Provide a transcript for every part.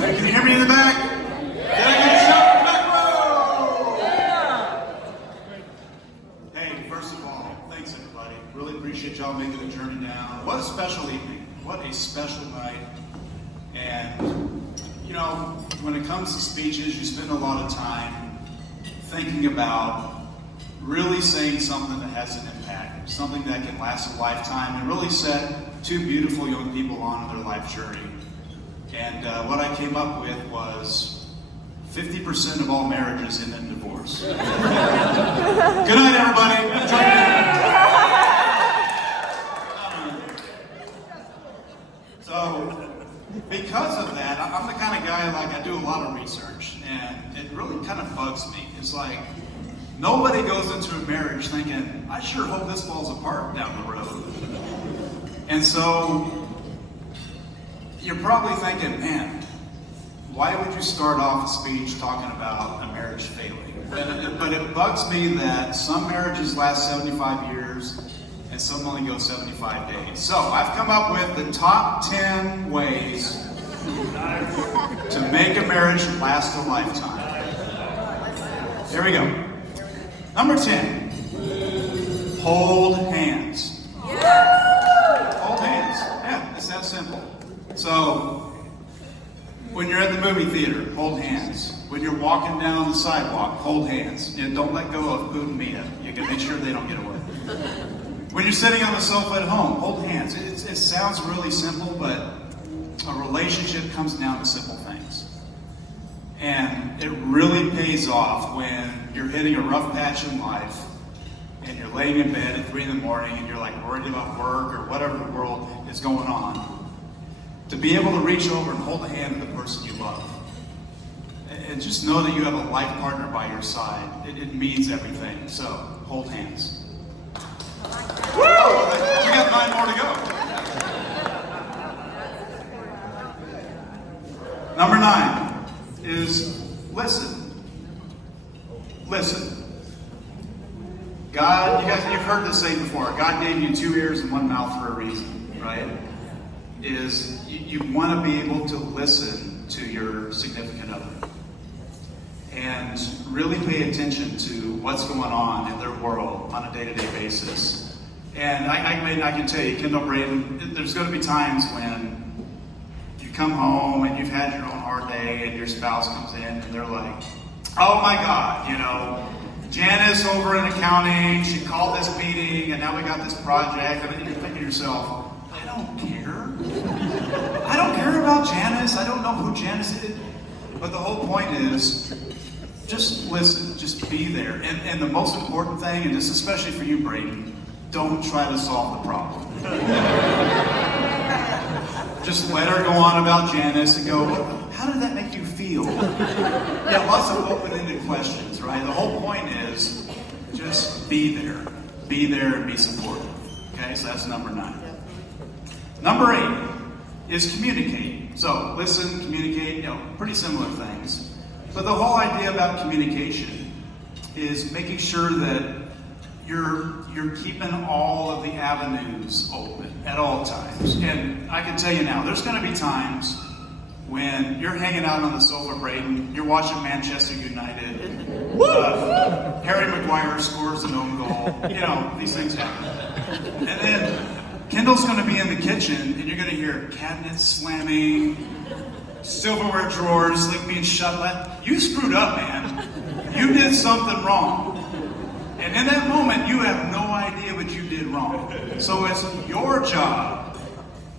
Can you hear me in the back? Can I get a shout from the back row? Hey, first of all, thanks everybody. Really appreciate y'all making the journey down. What a special evening. What a special night. And, you know, when it comes to speeches, you spend a lot of time thinking about really saying something that has an impact, something that can last a lifetime, and really set two beautiful young people on their life journey. And what I came up with was 50% of all marriages end in divorce. Good night, everybody. So, because of that, I'm the kind of guy, like, I do a lot of research, and it really kind of bugs me. It's like, nobody goes into a marriage thinking, I sure hope this falls apart down the road. And so, you're probably thinking, man, why would you start off a speech talking about a marriage failing? But it bugs me that some marriages last 75 years and some only go 75 days. So I've come up with the top 10 ways to make a marriage last a lifetime. Here we go. Number 10, hold hands. Hold hands. Yeah, it's that simple. So, when you're at the movie theater, hold hands. When you're walking down the sidewalk, hold hands. And don't let go of Boot and Mia. You can make sure they don't get away. When you're sitting on the sofa at home, hold hands. It sounds really simple, but a relationship comes down to simple things. And it really pays off when you're hitting a rough patch in life and you're laying in bed at 3 in the morning and you're like worried about work or whatever the world is going on. To be able to reach over and hold the hand of the person you love. And just know that you have a life partner by your side. It means everything. So, hold hands. Woo! We got 9 more to go. Number 9 is listen. Listen. God, you've heard this saying before, God gave you 2 ears and 1 mouth for a reason, right? Is you want to be able to listen to your significant other and really pay attention to what's going on in their world on a day-to-day basis. And I can tell you, Kyndal, Braeden, there's going to be times when you come home and you've had your own hard day and your spouse comes in and they're like, oh my God, you know, Janice over in accounting, she called this meeting and now we got this project. And you're thinking to yourself, I don't care. I don't care about Janice. I don't know who Janice is. But the whole point is, just listen. Just be there. And the most important thing, and this is especially for you, Braeden, don't try to solve the problem. Just let her go on about Janice and go, how did that make you feel? Yeah, lots of open-ended questions, right? The whole point is, just be there. Be there and be supportive. Okay, so that's number 9. Number 8 is communicate. So listen, communicate, you know, pretty similar things. But the whole idea about communication is making sure that you're keeping all of the avenues open at all times. And I can tell you now, there's going to be times when you're hanging out on the sofa, Braeden, you're watching Manchester United, Harry Maguire scores an own goal, you know, these things happen. And then Kyndal's going to be in the kitchen, and you're going to hear cabinets slamming, silverware drawers like being shut. You screwed up, man. You did something wrong. And in that moment, you have no idea what you did wrong. So it's your job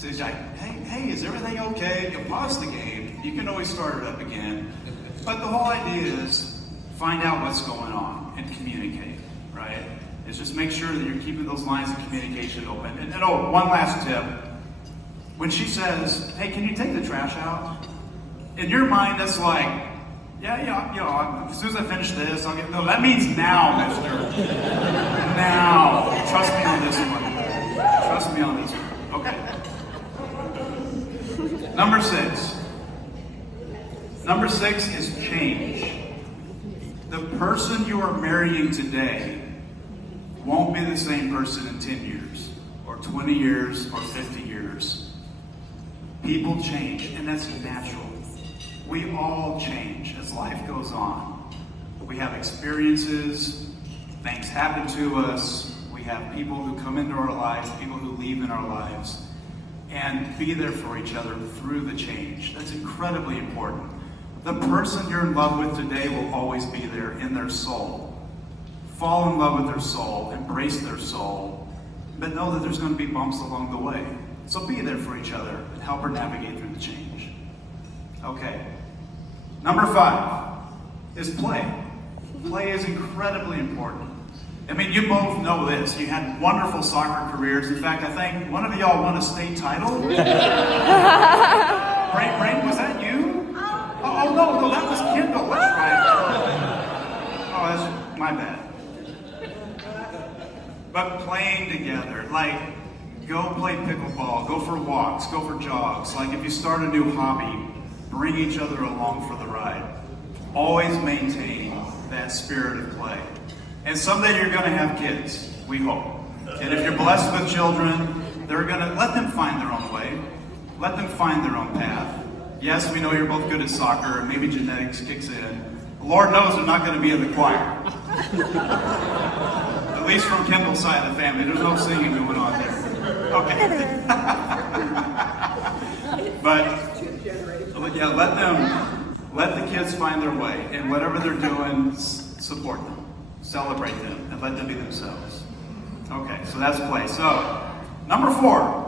to like, hey, is everything okay? You pause the game. You can always start it up again. But the whole idea is find out what's going on and communicate, right? Is just make sure that you're keeping those lines of communication open. And one last tip. When she says, hey, can you take the trash out? In your mind, that's like, yeah, you know, as soon as I finish this, I'll get, no, that means now, mister. Now. Trust me on this one. Trust me on this one. Okay. Number 6. Number 6 is change. The person you are marrying today won't be the same person in 10 years, or 20 years, or 50 years. People change, and that's natural. We all change as life goes on. We have experiences, things happen to us, we have people who come into our lives, people who leave in our lives, and be there for each other through the change. That's incredibly important. The person you're in love with today will always be there in their soul. Fall in love with their soul, embrace their soul, but know that there's going to be bumps along the way. So be there for each other and help her navigate through the change. Okay. Number 5 is play. Play is incredibly important. I mean, you both know this. You had wonderful soccer careers. In fact, I think one of y'all won a state title. Braeden, was that you? Oh, no, that was Kyndal. That's right. Oh, that's my bad. But playing together, like, go play pickleball, go for walks, go for jogs. Like, if you start a new hobby, bring each other along for the ride. Always maintain that spirit of play. And someday you're going to have kids, we hope. And if you're blessed with children, they're going to let them find their own way. Let them find their own path. Yes, we know you're both good at soccer, and maybe genetics kicks in. The Lord knows they're not going to be in the choir. At least from Kyndal's side of the family, there's no singing going on there. Okay. But yeah, let the kids find their way, and whatever they're doing, support them. Celebrate them and let them be themselves. Okay, so that's play. So, number 4,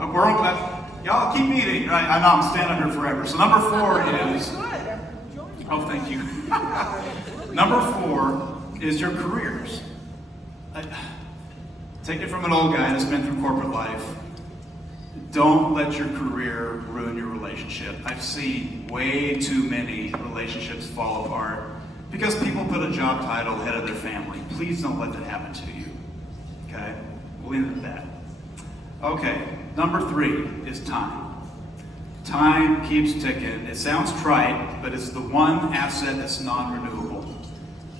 y'all keep eating, right? I know I'm standing here forever. So number 4 is, oh, thank you. Number 4 is your careers. Take it from an old guy that's been through corporate life. Don't let your career ruin your relationship. I've seen way too many relationships fall apart because people put a job title ahead of their family. Please don't let that happen to you. Okay? We'll end at that. Okay, number 3 is time. Time keeps ticking. It sounds trite, but it's the one asset that's non-renewable.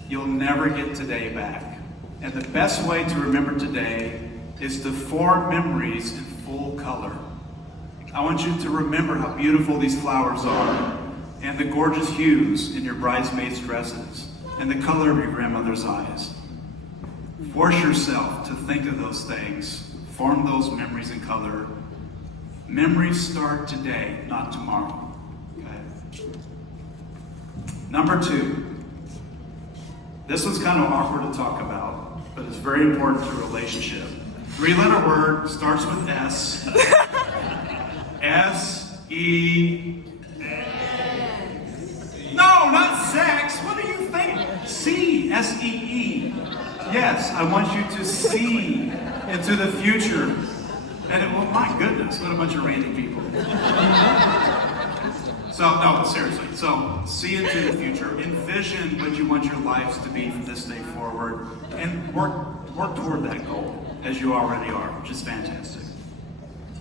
You'll never get today back. And the best way to remember today is to form memories in full color. I want you to remember how beautiful these flowers are, and the gorgeous hues in your bridesmaids' dresses, and the color of your grandmother's eyes. Force yourself to think of those things. Form those memories in color. Memories start today, not tomorrow. Okay? Number 2. This one's kind of awkward to talk about, but it's very important to a relationship. 3-letter word, starts with S. S-E... No, not sex. What do you think? See, S-E-E. Yes, I want you to see into the future. And well, my goodness, what a bunch of random people. So, no, seriously. So, see into the future. Envision what you want your lives to be from this day forward. And work toward that goal, as you already are, which is fantastic.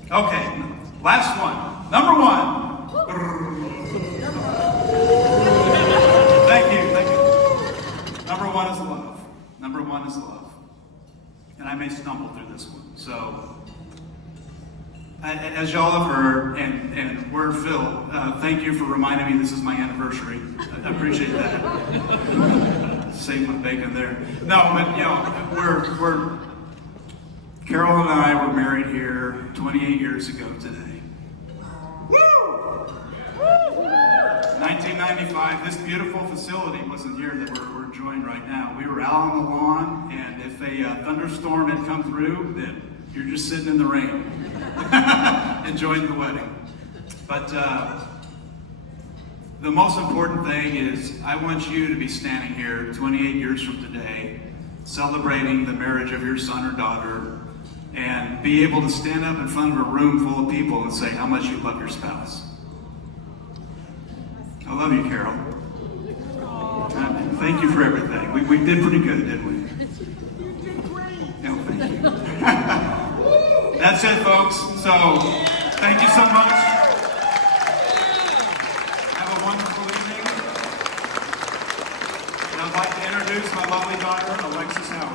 Okay, last one. Number 1. Thank you. Number 1 is love. Number 1 is love. And I may stumble through this one. So, as y'all have heard, and we're Phil, thank you for reminding me this is my anniversary. I appreciate that. Save my bacon there. No, but you know, Carol and I were married here 28 years ago today. Woo! 1995, this beautiful facility wasn't here that we're enjoying right now. We were out on the lawn, and if a thunderstorm had come through, then you're just sitting in the rain, enjoying the wedding. But the most important thing is I want you to be standing here 28 years from today, celebrating the marriage of your son or daughter, and be able to stand up in front of a room full of people and say how much you love your spouse. I love you, Carol. Thank you for everything. We did pretty good, didn't we? You did great. No, thank you. That's it, folks. So, thank you so much. Have a wonderful evening. And I'd like to introduce my lovely daughter, Alexis Howard.